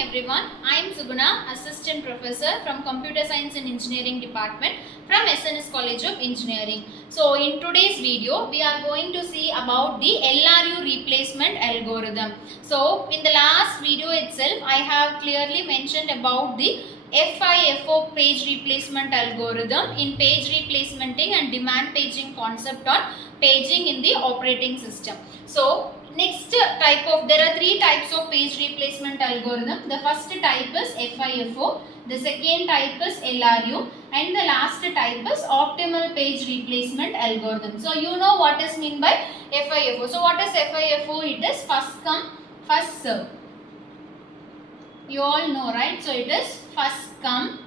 everyone. I am Suguna, Assistant Professor from Computer Science and Engineering Department from SNS College of Engineering. So in today's video, we are going to see about the LRU replacement algorithm. So in the last video itself, I have clearly mentioned about the FIFO page replacement algorithm in page replacementing and demand paging concept on paging in the operating system. So next type of, there are three types of page replacement algorithm. The first type is FIFO, the second type is LRU, and the last type is optimal page replacement algorithm. So you know what is meant by FIFO. So what is FIFO? It is first come, first serve. You all know, right? So it is first come,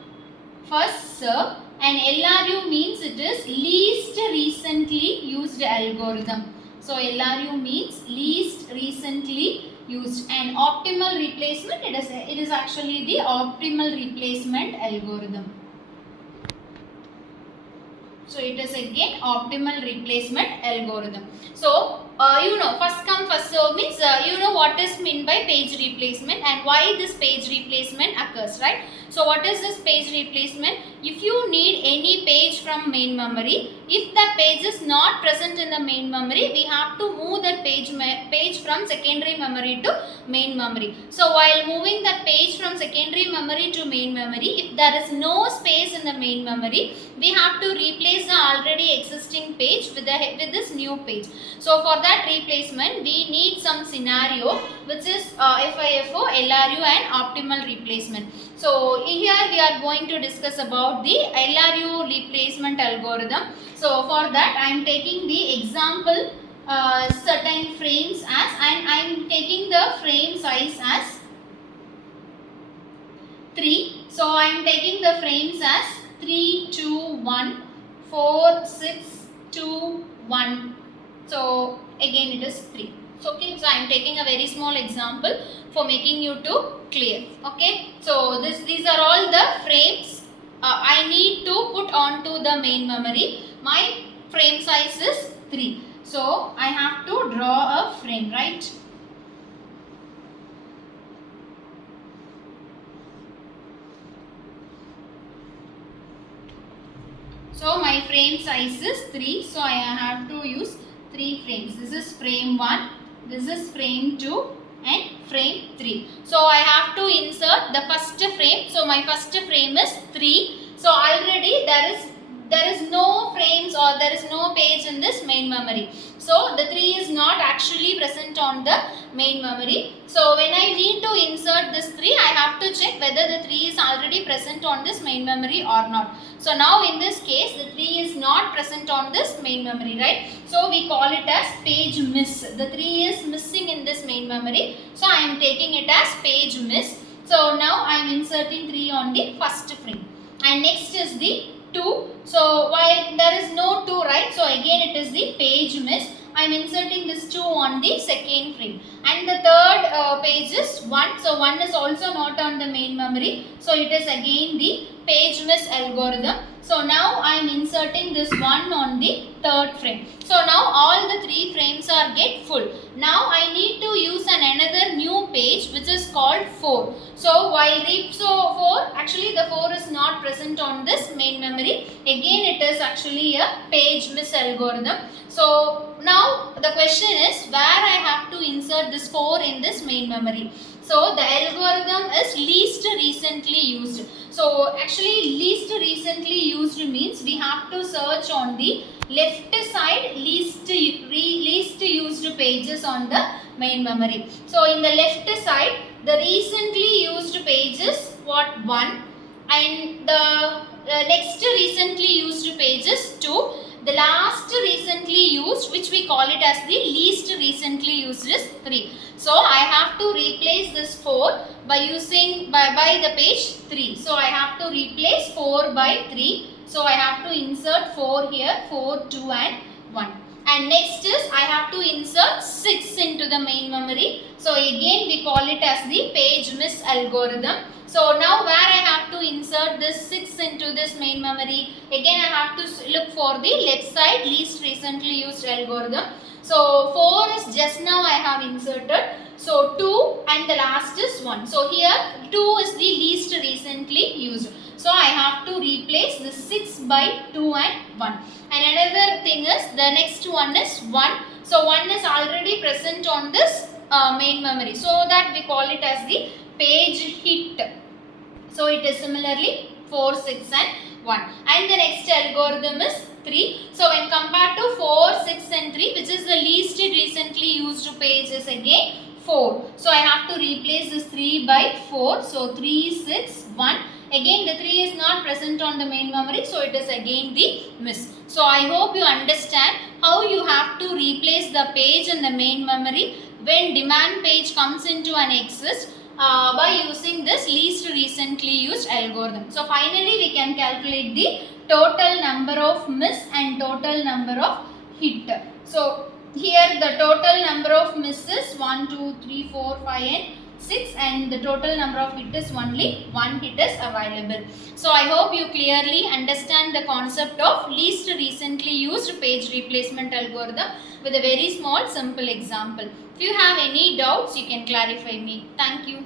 first serve, and LRU means it is least recently used algorithm. So LRU means least recently used, and optimal replacement, it is actually the optimal replacement algorithm. So it is again optimal replacement algorithm. So you know, first come first serve means you know what is meant by page replacement and why this page replacement occurs, right? So what is this page replacement? If you need any page from main memory, if that page is not present in the main memory, we have to move that page from secondary memory to main memory. So while moving that page from secondary memory to main memory, if there is no space in the main memory, we have to replace the already existing page with this new page. So for that replacement, we need some scenario which is FIFO, LRU and optimal replacement. So here we are going to discuss about the LRU replacement algorithm. So for that I am taking the example certain frames as, and I am taking the frame size as 3. So I am taking the frames as 3, 2, 1, 4, 6, 2, 1. So again it is 3. So okay, so I am taking a very small example for making you to clear. Okay, so these are all the frames I need to put onto the main memory. My frame size is 3. So I have to draw a frame, right? So my frame size is 3. So I have to use 3 frames. This is frame 1, this is frame 2 and frame 3. So I have to insert the first frame. So my first frame is 3. So already there is no frames or there is no page in this main memory. So the 3 is not actually present on the main memory. So when I need to insert this 3, I have to check whether the 3 is already present on this main memory or not. So now in this case, the 3 is not present on this main memory, right? So we call it as page miss. The 3 is missing in this main memory. So I am taking it as page miss. So now I am inserting 3 on the first frame. And next is the 2. So while there is no 2, right? So again it is the page miss. I am inserting this 2 on the second frame. And the third page is 1. So 1 is also not on the main memory. So it is again the page miss algorithm. So now I am inserting this 1 on the third frame. So now all the 3 frames are get full. Now I need to use another new page which is called 4. So while 4, actually the 4 is not present on this main memory. Again it is actually a page miss algorithm. So now the question is where I have to insert this 4 in this main memory. So the algorithm is least recently used. So actually least recently used means we have to search on the left side least used pages on the main memory. So in the left side the recently used page is 1 and the next recently used page is 2. The last recently used, which we call it as the least recently used, is 3. So I have to replace this 4 by using by the page 3. So I have to replace 4 by 3. So I have to insert 4 here, 4, 2 and 1. And next is I have to insert 6 into the main memory. So again we call it as the page miss algorithm. So now where I have to insert this 6 into this main memory, again I have to look for the left side least recently used algorithm. So 4 is just now I have inserted. So 2 and the last is 1. So here 2 is the least recently used. So I have to replace the 6 by 2 and 1. And another thing is the next one is 1. So 1 is already present on this main memory. So that we call it as the page hit. So it is similarly 4, 6 and 1. And the next algorithm is 3. So when compared to 4, 6 and 3, which is the least recently used page is again 4. So I have to replace this 3 by 4. So 3, 6, 1. Again the 3 is not present on the main memory. So it is again the miss. So I hope you understand how you have to replace the page in the main memory when demand page comes into an exist. By using this least recently used algorithm. So finally we can calculate the total number of miss and total number of hit. So here the total number of miss is 1, 2, 3, 4, 5 and 6 and the total number of hit is only 1 hit is available. So I hope you clearly understand the concept of least recently used page replacement algorithm with a very small simple example. If you have any doubts, you can clarify me. Thank you.